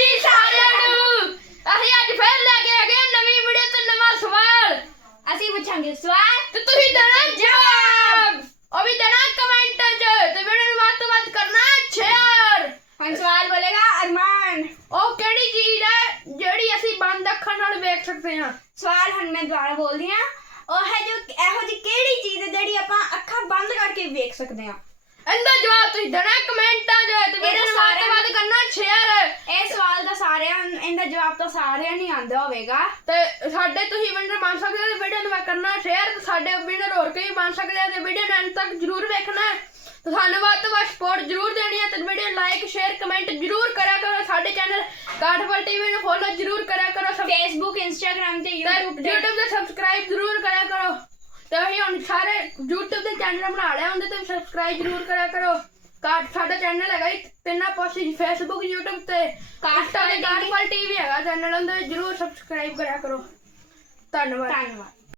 ਜੀ ਸਾਰਿਆਂ ਨੂੰ। ਅਸੀਂ ਅੱਜ ਫੇਰ ਲੈ ਕੇ ਆ ਗਏ ਹਾਂ ਨਵੀਂ ਵੀਡੀਓ ਤੇ ਨਵਾਂ ਸਵਾਲ। ਅਸੀਂ ਪੁੱਛਾਂਗੇ ਸਵਾਲ ਤੇ ਤੁਸੀਂ ਦੇਣਾ ਜਵਾਬ। ਉਹ ਵੀ ਦੇਣਾ ਕਮੈਂਟਾਂ 'ਚ। ਤੇ ਵੀਡੀਓ ਨੂੰ ਵੱਧ ਤੋਂ ਵੱਧ ਕਰਨਾ ਸ਼ੇਅਰ ਹੁਣ ਸਵਾਲ ਬੋਲੇਗਾ ਅਰਮਾਨ। ਉਹ ਕਿਹੜੀ ਚੀਜ਼ ਹੈ ਜਿਹੜੀ ਅਸੀਂ ਬੰਦ ਅੱਖਾਂ ਨਾਲ ਵੇਖ ਸਕਦੇ ਹਾਂ? ਸਵਾਲ ਹੁਣ ਮੈਂ ਦੁਬਾਰਾ ਬੋਲਦੀ ਹਾਂ। ਉਹ ਹੈ ਜੋ ਇਹੋ ਜਿਹੀ ਕਿਹੜੀ ਚੀਜ਼ ਹੈ ਜਿਹੜੀ ਆਪਾਂ ਅੱਖਾਂ ਬੰਦ ਕਰਕੇ ਵੇਖ ਸਕਦੇ ਹਾਂ? ਇਹਦਾ ਜਵਾਬ ਤੁਸੀਂ ਦੇਣਾ ਕਮੈਂਟਾਂ 'ਚ ਤੇ ਵੀਡੀਓ ਨੂੰ ਵੱਧ ਤੋਂ ਵੱਧ ਕਰਨਾ ਸ਼ੇਅਰ ਇਹ ਸਵਾਲ ਦਾ ਸਾਰਿਆਂ ਇਹਦਾ ਜਵਾਬ ਤਾਂ ਸਾਰਿਆਂ ਨੂੰ ਆਉਂਦਾ ਹੋਵੇਗਾ। ਤੇ ਸਾਡੇ ਤੁਸੀਂ ਵਿਨਰ ਬਣ ਸਕਦੇ ਹੋ ਤੇ ਵੀਡੀਓ ਨੂੰ ਕਰਨਾ ਸ਼ੇਅਰ ਤੇ ਸਾਡੇ ਵਿਨਰ ਹੋਰ ਕੋਈ ਬਣ ਸਕਦੇ ਆ ਤੇ ਵੀਡੀਓ ਨੂੰ ਅੰਤ ਤੱਕ ਜਰੂਰ ਵੇਖਣਾ ਹੈ। ਤੇ ਸਾਨੂੰ ਵੱਧ ਤੋਂ ਵੱਧ ਸਪੋਰਟ ਜਰੂਰ ਦੇਣੀ ਹੈ ਤੇ ਵੀਡੀਓ ਲਾਈਕ ਸ਼ੇਅਰ ਕਮੈਂਟ ਜਰੂਰ ਕਰਿਆ ਕਰੋ। ਸਾਡੇ ਚੈਨਲ ਕਾਠਵਲ ਟੀਵੀ ਨੂੰ ਫੋਲੋ ਜਰੂਰ ਕਰਿਆ ਕਰੋ। ਸਭ ਫੇਸਬੁੱਕ ਇੰਸਟਾਗ੍ਰam ਤੇ YouTube ਤੇ। YouTube ਤੇ ਸਬਸਕ੍ਰਾਈਬ ਜਰੂਰ ਕਰਿਆ ਕਰੋ। ਤੇ ਅਸੀਂ ਹੁਣ ਸਾਰੇ YouTube ਦੇ ਚੈਨਲ ਬਣਾ ਲਿਆ ਹੁੰਦੇ ਤੇ ਸਬਸਕ੍ਰਾਈਬ ਜਰੂਰ ਕਰਿਆ ਕਰੋ। ਕਾਟ ਸਾਡਾ ਚੈਨਲ ਹੈਗਾ ਜੀ ਤਿੰਨਾਂ ਪਾਸੇ ਫੇਸਬੁੱਕ YouTube ਤੇ ਕਾਠਵਲ ਕਾਠਵਲ ਟੀਵੀ ਹੈਗਾ ਚੈਨਲ ਉਹਦੇ ਜਰੂਰ ਸਬਸਕ੍ਰਾਈਬ ਕਰਿਆ ਕਰੋ। ਧੰਨਵਾਦ। ਧੰਨਵਾਦ।